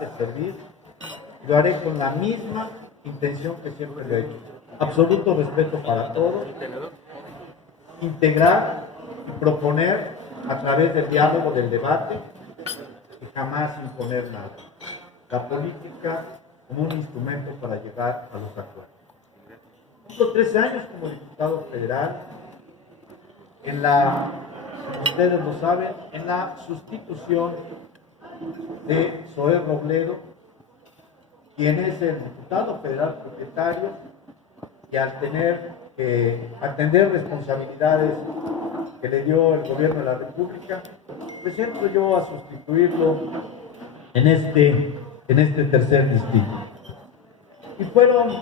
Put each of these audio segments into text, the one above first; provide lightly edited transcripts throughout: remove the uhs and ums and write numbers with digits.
de servir, lo haré con la misma intención que siempre lo he hecho. Absoluto respeto para todos, integrar y proponer a través del diálogo, del debate, y jamás imponer nada. La política como un instrumento para llegar a los actuales. Tengo 13 años como diputado federal, ustedes lo saben, en la sustitución de Zoé Robledo, quien es el diputado federal propietario, y al tener que atender responsabilidades que le dio el gobierno de la República, pues entro yo a sustituirlo en este tercer distrito. Y fueron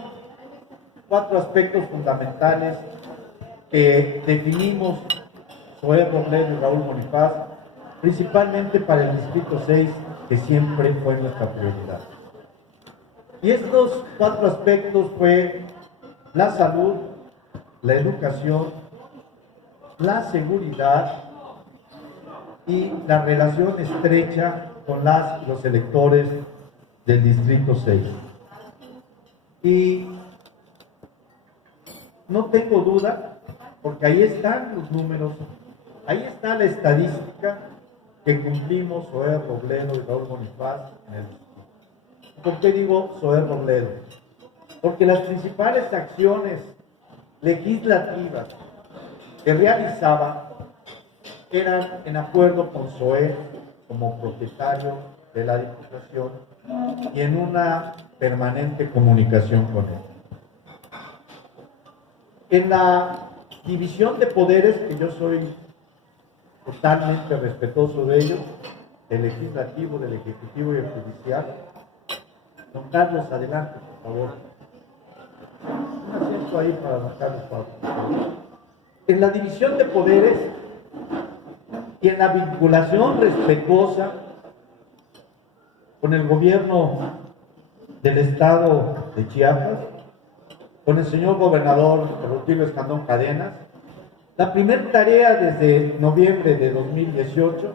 4 aspectos fundamentales que definimos Zoé Robledo y Raúl Bonifaz, principalmente para el distrito 6, que siempre fue nuestra prioridad. Y estos 4 aspectos fue la salud, la educación, la seguridad y la relación estrecha con los electores del distrito 6. Y no tengo duda, porque ahí están los números, ahí está la estadística que cumplimos Zoé Robledo y Raúl Bonifaz en el distrito. ¿Por qué digo Zoé Robledo? Porque las principales acciones legislativas que realizaba eran en acuerdo con Zoé como propietario de la Diputación y en una permanente comunicación con él. En la división de poderes, que yo soy totalmente respetuoso de ellos, del legislativo, del ejecutivo y el judicial. Don Carlos, adelante, por favor. Un asiento ahí para don Carlos, por favor. En la división de poderes y en la vinculación respetuosa con el gobierno del estado de Chiapas, con el señor gobernador Rutilio Escandón Cadenas, la primera tarea desde noviembre de 2018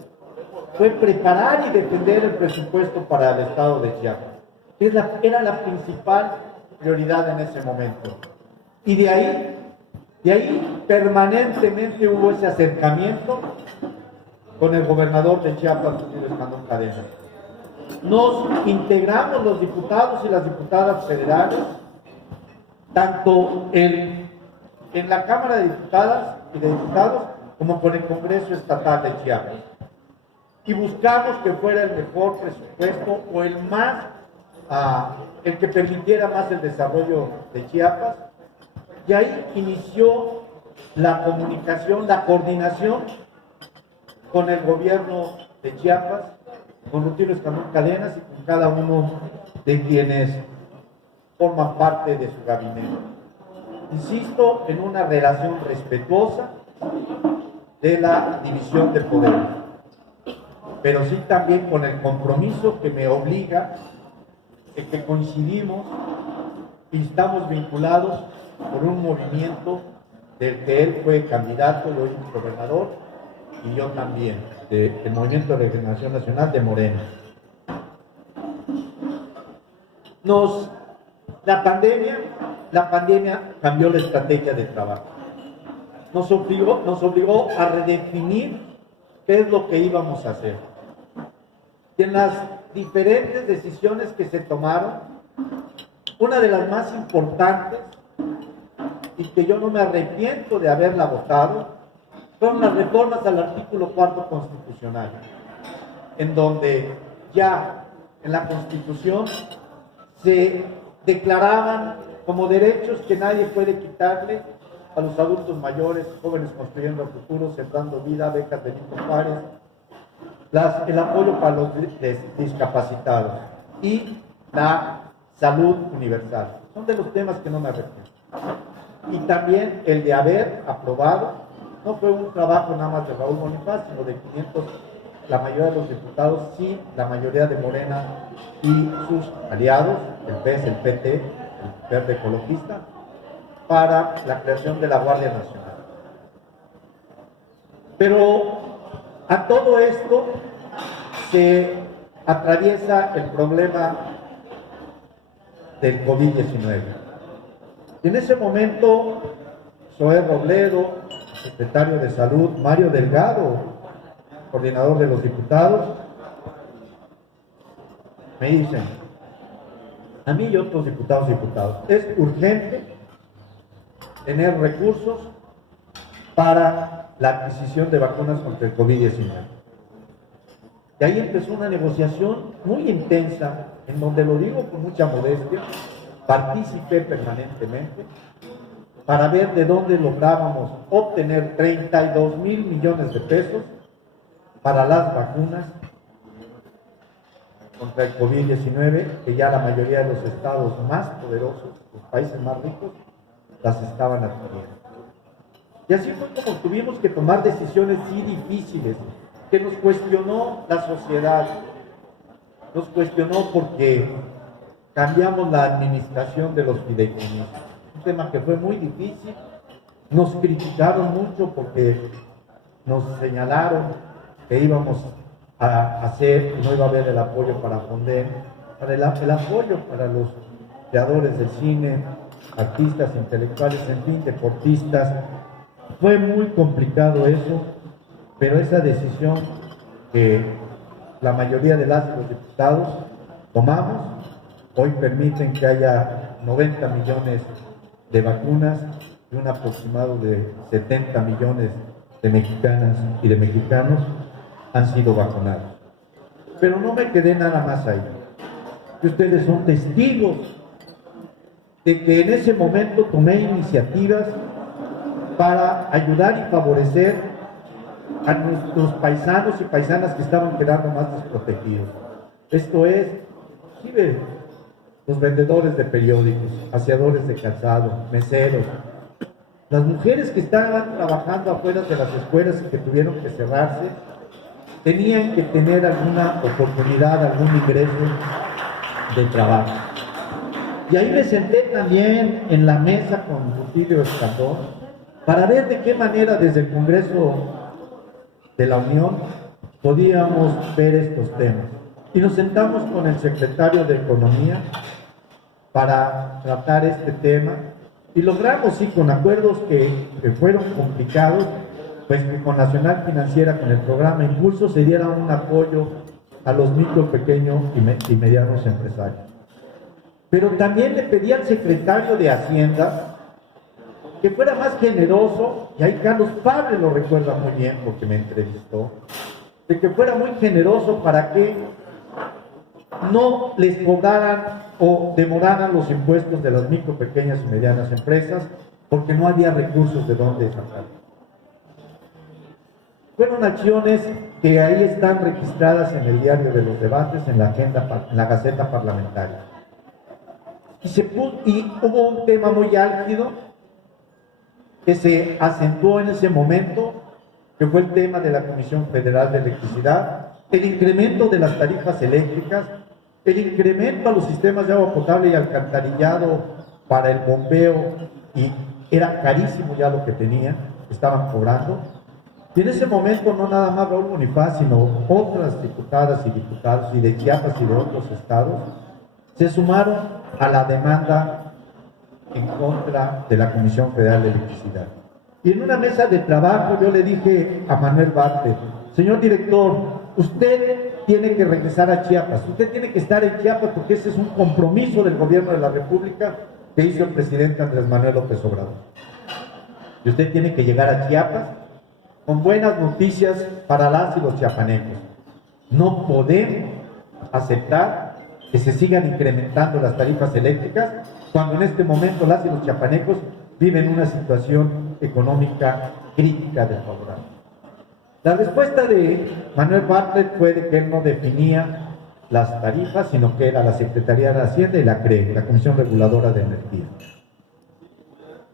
fue preparar y defender el presupuesto para el estado de Chiapas. Era la principal prioridad en ese momento. Y de ahí permanentemente hubo ese acercamiento con el gobernador de Chiapas, Rutilio Escandón Cadenas. Nos integramos los diputados y las diputadas federales, tanto en la Cámara de Diputadas y de Diputados como con el Congreso Estatal de Chiapas. Y buscamos que fuera el mejor presupuesto o el que permitiera más el desarrollo de Chiapas. Y ahí inició la comunicación, la coordinación con el gobierno de Chiapas, con Rutilio Escandón Cadenas y con cada uno de quienes forman parte de su gabinete. Insisto, en una relación respetuosa de la división de poderes, pero sí también con el compromiso que me obliga, de que coincidimos y estamos vinculados por un movimiento del que él fue candidato y hoy gobernador, y yo también, del Movimiento de Regeneración Nacional de Morena. La pandemia cambió la estrategia de trabajo. Nos obligó a redefinir qué es lo que íbamos a hacer. Y en las diferentes decisiones que se tomaron, una de las más importantes, y que yo no me arrepiento de haberla votado, fueron las reformas al artículo 4 constitucional, en donde ya en la Constitución se declaraban como derechos que nadie puede quitarle a los adultos mayores, jóvenes construyendo el futuro, sembrando vida, becas Benito Juárez, el apoyo para los discapacitados y la salud universal. Son de los temas que no me arrepiento. Y también el de haber aprobado, no fue un trabajo nada más de Raúl Bonifaz, sino de 500, la mayoría de los diputados, sí, la mayoría de Morena y sus aliados, el PES, el PT, el Verde Ecologista, para la creación de la Guardia Nacional. Pero a todo esto se atraviesa el problema del COVID-19. Y en ese momento, Zoé Robledo, secretario de Salud, Mario Delgado, coordinador de los diputados, me dicen, a mí y otros diputados, es urgente tener recursos para la adquisición de vacunas contra el COVID-19. Y ahí empezó una negociación muy intensa, en donde, lo digo con mucha modestia, participé permanentemente para ver de dónde lográbamos obtener 32,000 millones de pesos para las vacunas contra el COVID-19, que ya la mayoría de los estados más poderosos, los países más ricos, las estaban adquiriendo. Y así fue como tuvimos que tomar decisiones sí difíciles, que nos cuestionó la sociedad, nos cuestionó porque cambiamos la administración de los fideicomisos, un tema que fue muy difícil, nos criticaron mucho porque nos señalaron que íbamos a hacer, y no iba a haber el apoyo para Fonden, para el apoyo para los creadores del cine, artistas, intelectuales, en fin, deportistas. Fue muy complicado eso, pero esa decisión que la mayoría de los diputados tomamos, hoy permiten que haya 90 millones de vacunas y un aproximado de 70 millones de mexicanas y de mexicanos han sido vacunados. Pero no me quedé nada más ahí. Ustedes son testigos de que en ese momento tomé iniciativas para ayudar y favorecer a nuestros paisanos y paisanas que estaban quedando más desprotegidos. Esto es, inclusive, los vendedores de periódicos, aseadores de calzado, meseros, las mujeres que estaban trabajando afuera de las escuelas y que tuvieron que cerrarse, tenían que tener alguna oportunidad, algún ingreso de trabajo. Y ahí me senté también en la mesa con Rutilio Escandón para ver de qué manera desde el Congreso de la Unión podíamos ver estos temas. Y nos sentamos con el secretario de Economía para tratar este tema y logramos, sí, con acuerdos que fueron complicados, pues que con Nacional Financiera, con el programa Impulso, se diera un apoyo a los micro, pequeños y medianos empresarios. Pero también le pedí al secretario de Hacienda que fuera más generoso, y ahí Carlos Padre lo recuerda muy bien porque me entrevistó, de que fuera muy generoso para que no les cobraran o demoraran los impuestos de las micro, pequeñas y medianas empresas, porque no había recursos de dónde sacar. Fueron acciones que ahí están registradas en el diario de los debates, en la agenda, en la Gaceta Parlamentaria. Y hubo un tema muy álgido que se acentuó en ese momento, que fue el tema de la Comisión Federal de Electricidad, el incremento de las tarifas eléctricas, el incremento a los sistemas de agua potable y alcantarillado para el bombeo, y era carísimo ya lo que tenían, estaban cobrando. Y en ese momento no nada más Raúl Bonifaz, sino otras diputadas y diputados y de Chiapas y de otros estados se sumaron a la demanda en contra de la Comisión Federal de Electricidad. Y en una mesa de trabajo yo le dije a Manuel Bartlett: señor director, usted tiene que regresar a Chiapas, usted tiene que estar en Chiapas porque ese es un compromiso del gobierno de la República que hizo el presidente Andrés Manuel López Obrador. Y usted tiene que llegar a Chiapas con buenas noticias para las y los chiapanecos. No podemos aceptar que se sigan incrementando las tarifas eléctricas cuando en este momento las y los chiapanecos viven una situación económica crítica desfavorable. La respuesta de Manuel Bartlett fue de que él no definía las tarifas, sino que era la Secretaría de Hacienda y la CRE, la Comisión Reguladora de Energía.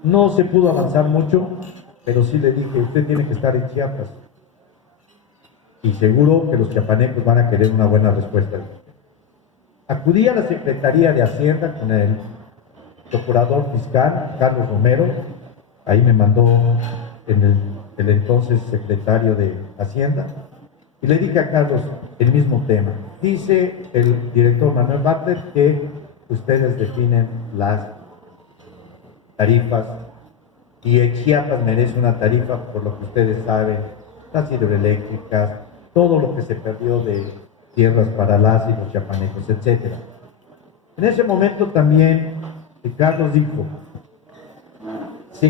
No se pudo avanzar mucho, pero sí le dije: usted tiene que estar en Chiapas. Y seguro que los chiapanecos van a querer una buena respuesta. Acudí a la Secretaría de Hacienda con el procurador fiscal, Carlos Romero. Ahí me mandó el entonces secretario de Hacienda. Y le dije a Carlos el mismo tema. Dice el director Manuel Bartlett que ustedes definen las tarifas y Chiapas merece una tarifa, por lo que ustedes saben, las hidroeléctricas, todo lo que se perdió de tierras para las y los chiapanecos, etc. En ese momento también Carlos dijo, se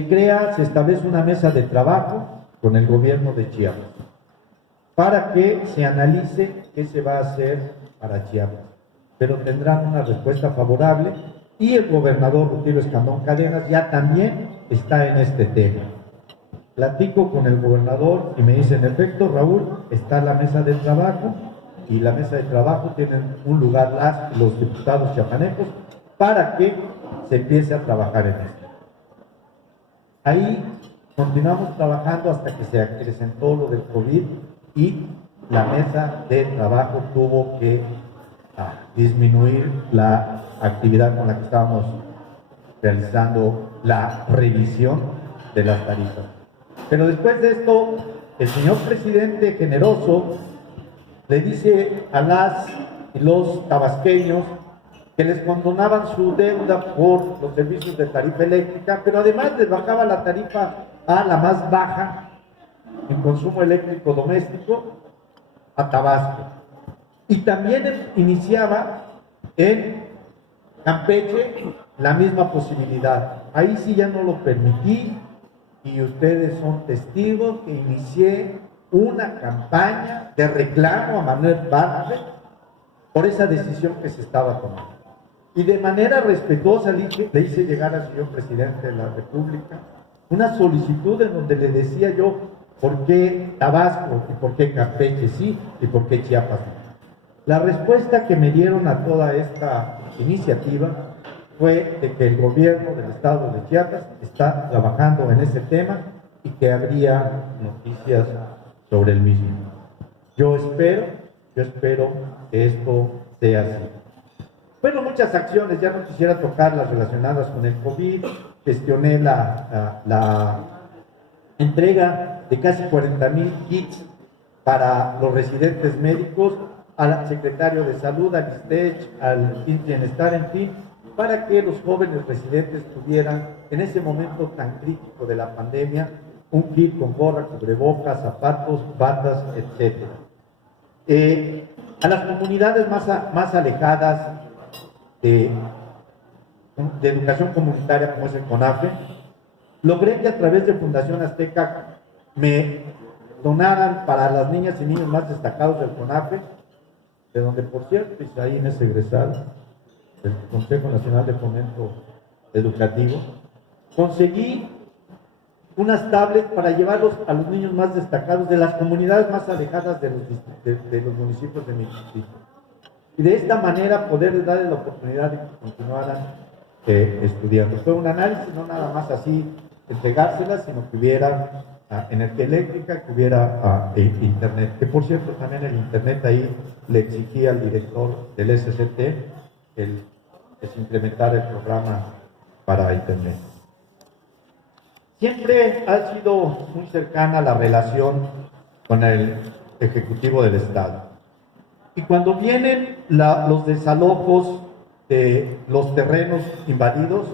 establece una mesa de trabajo con el gobierno de Chiapas para que se analice qué se va a hacer para Chiapas, pero tendrán una respuesta favorable y el gobernador Rutilio Escandón Cadenas ya también está en este tema. Platico con el gobernador y me dice, en efecto, Raúl, está la mesa de trabajo y la mesa de trabajo tienen un lugar los diputados chiapanecos para que se empiece a trabajar en esto. Ahí continuamos trabajando hasta que se acrecentó lo del COVID y la mesa de trabajo tuvo que disminuir la actividad con la que estábamos realizando la revisión de las tarifas. Pero después de esto, el señor presidente generoso le dice a las y los tabasqueños que les condonaban su deuda por los servicios de tarifa eléctrica, pero además les bajaba la tarifa a la más baja en consumo eléctrico doméstico a Tabasco. Y también iniciaba en Campeche la misma posibilidad. Ahí sí ya no lo permití y ustedes son testigos que inicié una campaña de reclamo a Manuel Bartlett por esa decisión que se estaba tomando. Y de manera respetuosa le hice llegar al señor presidente de la República una solicitud en donde le decía yo por qué Tabasco y por qué Campeche sí y por qué Chiapas no. La respuesta que me dieron a toda esta iniciativa fue de que el gobierno del estado de Chiapas está trabajando en ese tema y que habría noticias sobre el mismo. Yo espero que esto sea así. Bueno, muchas acciones, ya no quisiera tocar las relacionadas con el COVID, gestioné la entrega de casi 40,000 kits para los residentes médicos, al secretario de Salud, al ISTECH, al Bienestar, en fin, para que los jóvenes residentes tuvieran, en ese momento tan crítico de la pandemia, un kit con gorra, cubrebocas, zapatos, batas, etc. A las comunidades más alejadas de educación comunitaria, como es el CONAFE, logré que a través de Fundación Azteca me donaran para las niñas y niños más destacados del CONAFE, de donde, por cierto, Isaín es egresado del Consejo Nacional de Fomento Educativo. Conseguí unas tablets para llevarlos a los niños más destacados de las comunidades más alejadas de los municipios de mi distrito. Y de esta manera poder darles la oportunidad de que continuaran estudiando. Fue un análisis, no nada más así entregárselas, sino que hubiera energía eléctrica, que hubiera internet. Que por cierto también el internet ahí le exigía al director del SCT que se implementara el programa para internet. Siempre ha sido muy cercana la relación con el Ejecutivo del Estado. Y cuando vienen los desalojos de los terrenos invadidos,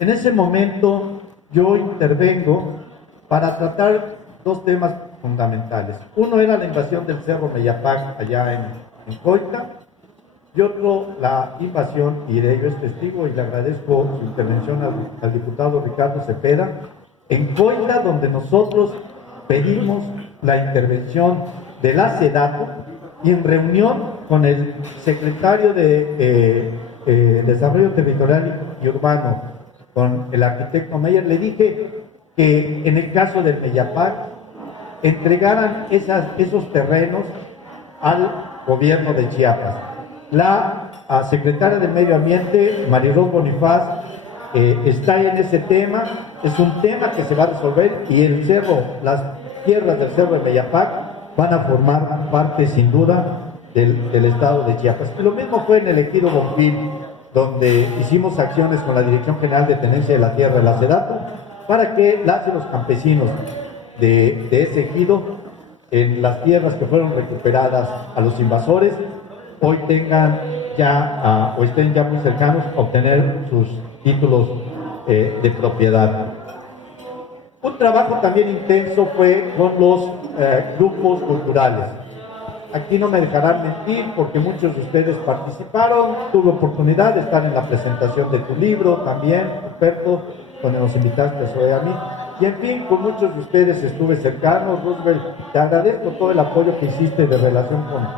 en ese momento yo intervengo para tratar dos temas fundamentales. Uno era la invasión del Cerro Meyapac allá en Coita, y otro la invasión, y de ello es testigo, y le agradezco su intervención al diputado Ricardo Cepeda, en Coita, donde nosotros pedimos la intervención de la SEDATO, y en reunión con el secretario de Desarrollo Territorial y Urbano, con el arquitecto Meyer, le dije que en el caso del Meyapac entregaran esos terrenos al gobierno de Chiapas. La secretaria de Medio Ambiente, Marilón Bonifaz, está en ese tema. Es un tema que se va a resolver y las tierras del Cerro de Meyapac van a formar parte sin duda del estado de Chiapas. Y lo mismo fue en el ejido Bonfil, donde hicimos acciones con la Dirección General de Tenencia de la Tierra de la SEDATO para que las y los campesinos de ese ejido, en las tierras que fueron recuperadas a los invasores, hoy tengan ya o estén ya muy cercanos a obtener sus títulos de propiedad. Un trabajo también intenso fue con los grupos culturales. Aquí no me dejarán mentir porque muchos de ustedes participaron. Tuve oportunidad de estar en la presentación de tu libro también, Roberto, donde nos invitaste a mí. Y en fin, con muchos de ustedes estuve cercano. Roosevelt, te agradezco todo el apoyo que hiciste de relación con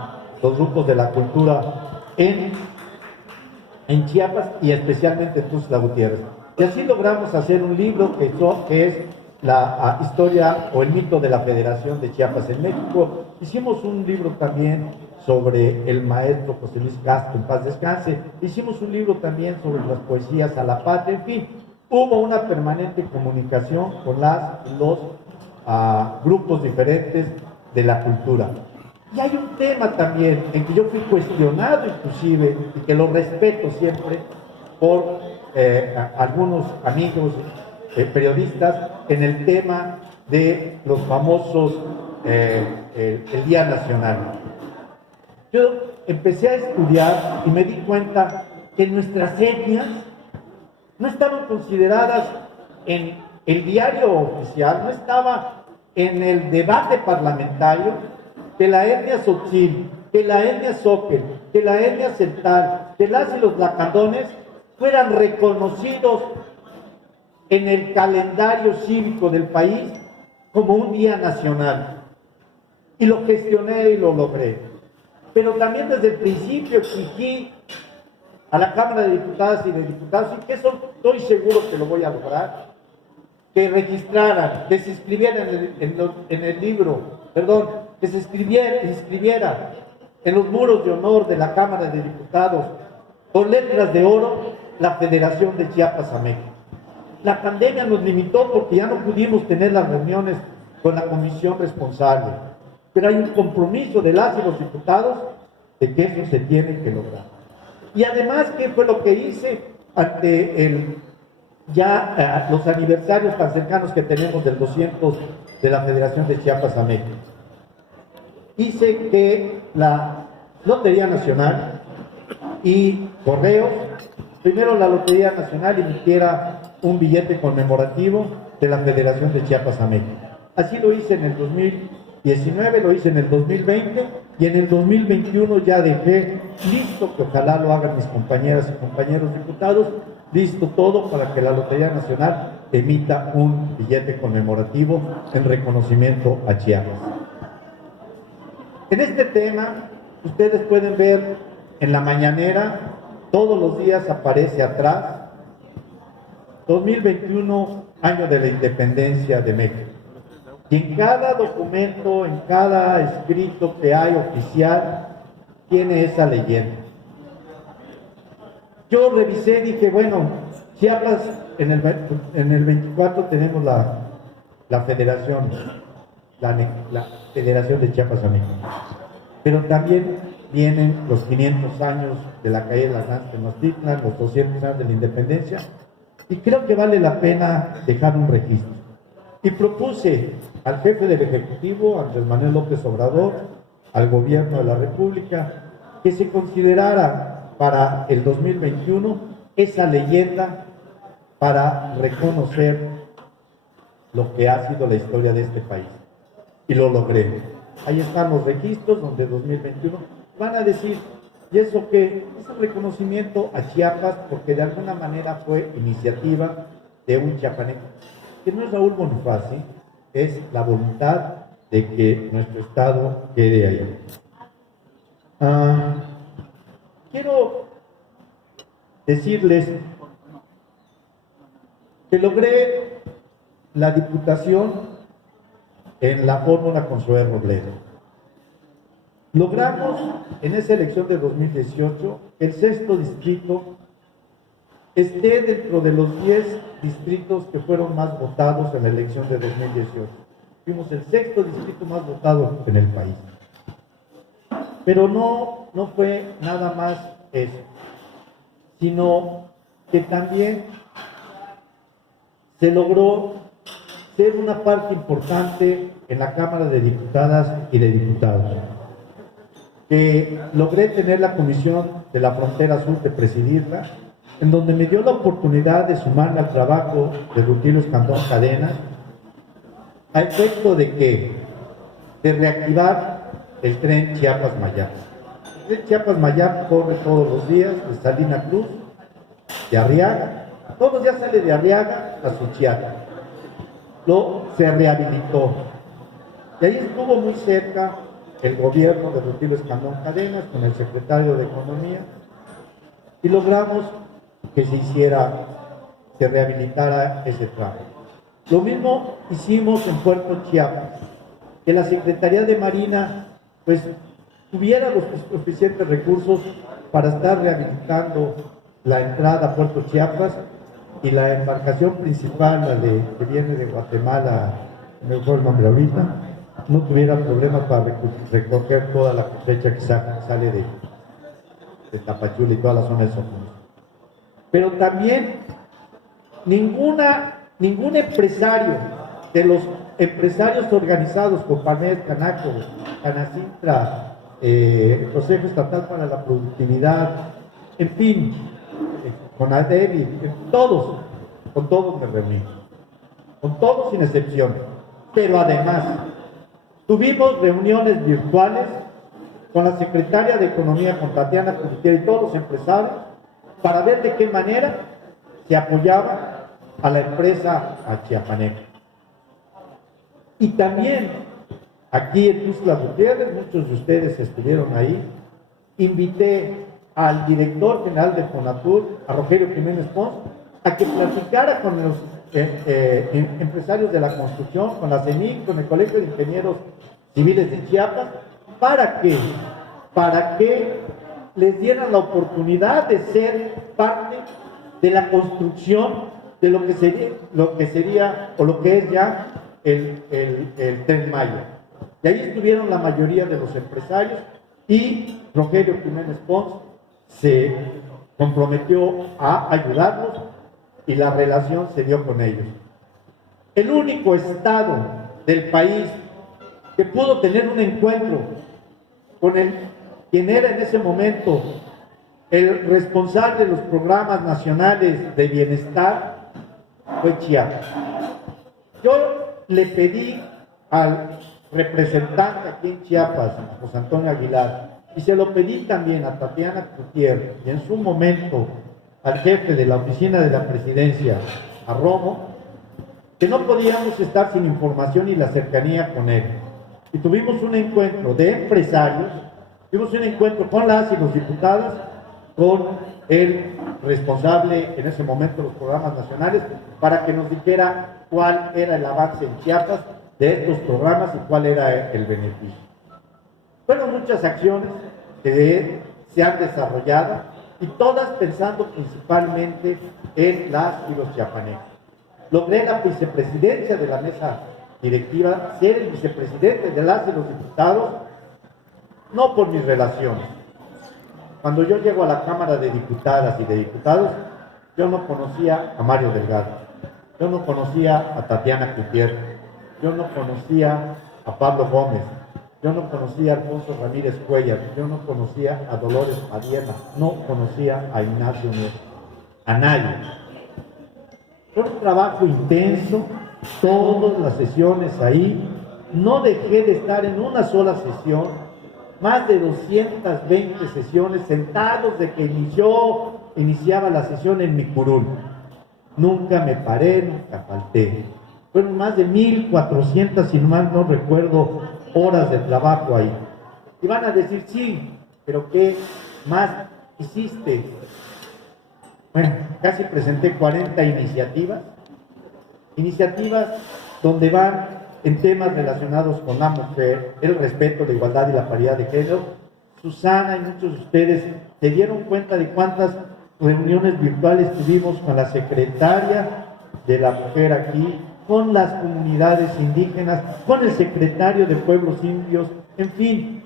los grupos de la cultura en Chiapas y especialmente en Tuxtla Gutiérrez. Y así logramos hacer un libro que es la historia o el mito de la Federación de Chiapas en México. Hicimos un libro también sobre el maestro José Luis Castro, en paz descanse. Hicimos un libro también sobre las poesías a la patria. En fin, hubo una permanente comunicación con los grupos diferentes de la cultura. Y hay un tema también en que yo fui cuestionado inclusive, y que lo respeto siempre, por algunos amigos periodistas, en el tema de los famosos el Día Nacional. Yo empecé a estudiar y me di cuenta que nuestras etnias no estaban consideradas en el diario oficial, no estaba en el debate parlamentario, que la etnia Tzotzil, que la etnia Zoque, que la etnia Celtal, que las y los lacandones fueran reconocidos en el calendario cívico del país como un día nacional. Y lo gestioné y lo logré. Pero también desde el principio exigí a la Cámara de Diputadas y de Diputados, y que eso estoy seguro que lo voy a lograr, que registraran, que se inscribieran en el libro, perdón, que se inscribiera en los muros de honor de la Cámara de Diputados, con letras de oro, la Federación de Chiapas a México. La pandemia nos limitó porque ya no pudimos tener las reuniones con la comisión responsable, pero hay un compromiso de las y los diputados de que eso se tiene que lograr. Y además, ¿qué fue lo que hice ante los aniversarios tan cercanos que tenemos del 200 de la Federación de Chiapas a México? Hice que la Lotería Nacional y Correos, primero la Lotería Nacional emitiera un billete conmemorativo de la Federación de Chiapas a México. Así lo hice en el 2019, lo hice en el 2020 y en el 2021 ya dejé listo, que ojalá lo hagan mis compañeras y compañeros diputados, listo todo para que la Lotería Nacional emita un billete conmemorativo en reconocimiento a Chiapas. En este tema, ustedes pueden ver en la mañanera, todos los días aparece atrás, 2021, año de la independencia de México. Y en cada documento, en cada escrito que hay oficial, tiene esa leyenda. Yo revisé y dije, bueno, Chiapas, en el 24 tenemos la Federación, la Federación de Chiapas a México. Pero también vienen los 500 años de la caída de la Gran Tenochtitlan, los 200 años de la independencia, y creo que vale la pena dejar un registro. Y propuse al jefe del Ejecutivo, Andrés Manuel López Obrador, al Gobierno de la República, que se considerara para el 2021 esa leyenda para reconocer lo que ha sido la historia de este país. Y lo logré. Ahí están los registros donde 2021 van a decir, ¿y eso qué? Es un reconocimiento a Chiapas porque de alguna manera fue iniciativa de un chiapaneco, que no es Raúl Bonifaci, es la voluntad de que nuestro estado quede ahí. Quiero decirles que logré la diputación en la fórmula Consuelo Robledo. Logramos en esa elección de 2018 el 6º distrito esté dentro de los 10 distritos que fueron más votados en la elección de 2018. Fuimos el 6º distrito más votado en el país. Pero no fue nada más eso, sino que también se logró ser una parte importante en la Cámara de Diputadas y de Diputados. que logré tener la Comisión de la Frontera Sur de presidirla, en donde me dio la oportunidad de sumarme al trabajo de Rutilio Escandón Cadenas, a efecto de que, de reactivar el tren Chiapas-Mayap. El tren Chiapas-Mayap corre todos los días de Salina Cruz, de Arriaga, todos los días sale de Arriaga a Suchiaca. Se rehabilitó. Y ahí estuvo muy cerca el gobierno de Rutilio Escandón Cadenas con el secretario de Economía y logramos que se rehabilitara ese tramo. Lo mismo hicimos en Puerto Chiapas, que la Secretaría de Marina pues tuviera los suficientes recursos para estar rehabilitando la entrada a Puerto Chiapas y la embarcación principal, la que viene de Guatemala, no me acuerdo el nombre ahorita, no tuviera problemas para recoger toda la cosecha que sale de Tapachula y toda la zona de Socorro. Pero también ningún empresario de los empresarios organizados, Coparmex, Canaco, Canacintra, Consejo Estatal para la Productividad, en fin, con ADEVI, con todos me reuní, con todos sin excepción. Pero además, tuvimos reuniones virtuales con la secretaria de Economía, con Tatiana Curitier y todos los empresarios, para ver de qué manera se apoyaba a la empresa chiapaneca. Y también, aquí en Tuxtla Gutiérrez, muchos de ustedes estuvieron ahí, invité al director general de Fonatur, a Rogelio Jiménez Pons, a que platicara con los empresarios de la construcción, con la CENIC, con el Colegio de Ingenieros Civiles de Chiapas, para que les dieran la oportunidad de ser parte de la construcción de lo que sería o lo que es ya el Tren Maya. Y ahí estuvieron la mayoría de los empresarios y Rogelio Jiménez Pons se comprometió a ayudarlos y la relación se dio con ellos. El único estado del país que pudo tener un encuentro con quien era en ese momento el responsable de los programas nacionales de bienestar fue Chiapas. Yo le pedí al representante aquí en Chiapas, José Antonio Aguilar, y se lo pedí también a Tatiana Curitier y en su momento al jefe de la oficina de la presidencia, a Romo, que no podíamos estar sin información y la cercanía con él. Y tuvimos un encuentro de empresarios, tuvimos un encuentro con las y los diputados, con el responsable en ese momento de los programas nacionales, para que nos dijera cuál era el avance en Chiapas de estos programas y cuál era el beneficio. Fueron muchas acciones que se han desarrollado y todas pensando principalmente en las y los chiapanecos. Logré la vicepresidencia de la mesa directiva, ser el vicepresidente de las y los diputados, no por mis relaciones. Cuando yo llego a la Cámara de Diputadas y de Diputados, yo no conocía a Mario Delgado, yo no conocía a Tatiana Curitier, yo no conocía a Pablo Gómez, yo no conocía a Alfonso Ramírez Cuellar, yo no conocía a Dolores Padierna, no conocía a Ignacio Nieto, a nadie. Fue un trabajo intenso, todas las sesiones ahí, no dejé de estar en una sola sesión, más de 220 sesiones, sentados de que iniciaba la sesión en mi curul. Nunca me paré, nunca falté. Fueron más de 1,400, si mal no recuerdo, horas de trabajo ahí. Y van a decir, sí, pero ¿qué más hiciste? Bueno, casi presenté 40 iniciativas donde van en temas relacionados con la mujer, el respeto, la igualdad y la paridad de género. Susana y muchos de ustedes se dieron cuenta de cuántas reuniones virtuales tuvimos con la secretaria de la mujer aquí, con las comunidades indígenas, con el secretario de Pueblos Indios, en fin,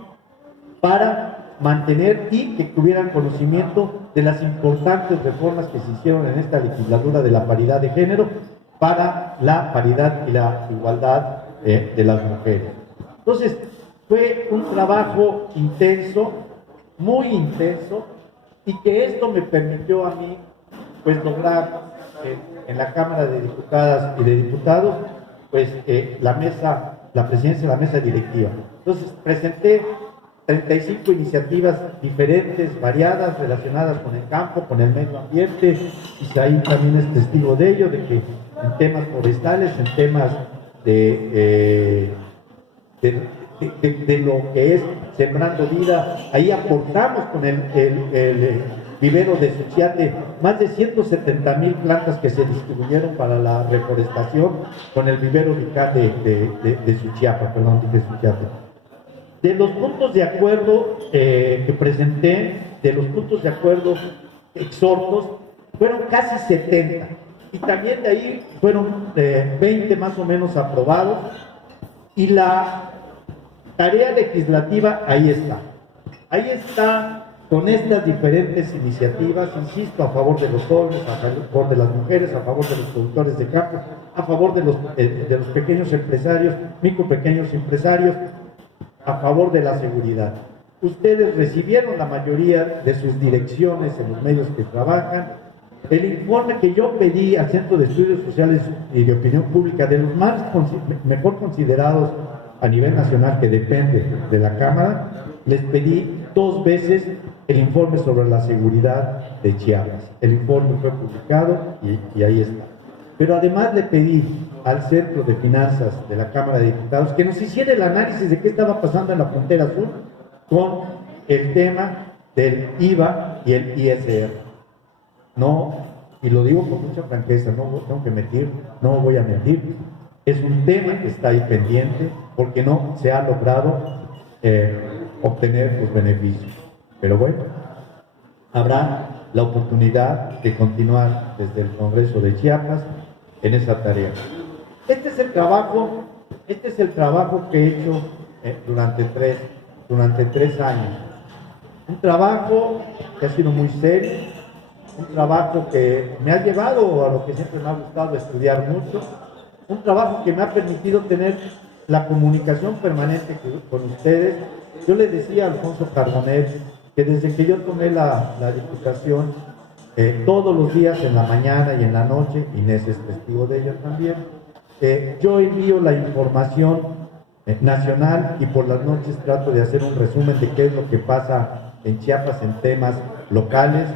para mantener y que tuvieran conocimiento de las importantes reformas que se hicieron en esta legislatura de la paridad de género para la paridad y la igualdad de las mujeres. Entonces, Fue un trabajo intenso, muy intenso, y que esto me permitió a mí, pues, lograr en la Cámara de Diputadas y de Diputados, pues, la presidencia de la mesa directiva. Entonces, presenté 35 iniciativas diferentes, variadas, relacionadas con el campo, con el medio ambiente. Isaí también es testigo de ello, de que en temas forestales, en temas de lo que es Sembrando Vida, ahí aportamos con el vivero de Suchiate más de 170,000 plantas que se distribuyeron para la reforestación con el vivero de Suchiapa, de Suchiate. De los puntos de acuerdo que presenté, de los puntos de acuerdo exhortos, fueron casi 70. Y también de ahí fueron 20 más o menos aprobados. Y la tarea legislativa ahí está. Ahí está con estas diferentes iniciativas, insisto, a favor de los jóvenes, a favor de las mujeres, a favor de los productores de campo, a favor de los pequeños empresarios, micro pequeños empresarios, a favor de la seguridad. Ustedes recibieron la mayoría de sus direcciones en los medios que trabajan. El informe que yo pedí al Centro de Estudios Sociales y de Opinión Pública, de los mejor considerados a nivel nacional, que depende de la Cámara, les pedí 2 veces el informe sobre la seguridad de Chiapas. El informe fue publicado y ahí está. Pero además le pedí al Centro de Finanzas de la Cámara de Diputados que nos hiciera el análisis de qué estaba pasando en la frontera sur con el tema del IVA y el ISR. No, y lo digo con mucha franqueza, no tengo que mentir, no voy a mentir, es un tema que está ahí pendiente porque no se ha logrado obtener los beneficios. Pero bueno, habrá la oportunidad de continuar desde el Congreso de Chiapas en esa tarea. Este es el trabajo que he hecho durante tres años. Un trabajo que ha sido muy serio, un trabajo que me ha llevado a lo que siempre me ha gustado, estudiar mucho, un trabajo que me ha permitido tener la comunicación permanente con ustedes. Yo le decía a Alfonso Carbonell que desde que yo tomé la diputación, todos los días en la mañana y en la noche, Inés es testigo de ello también, yo envío la información nacional y por las noches trato de hacer un resumen de qué es lo que pasa en Chiapas en temas locales,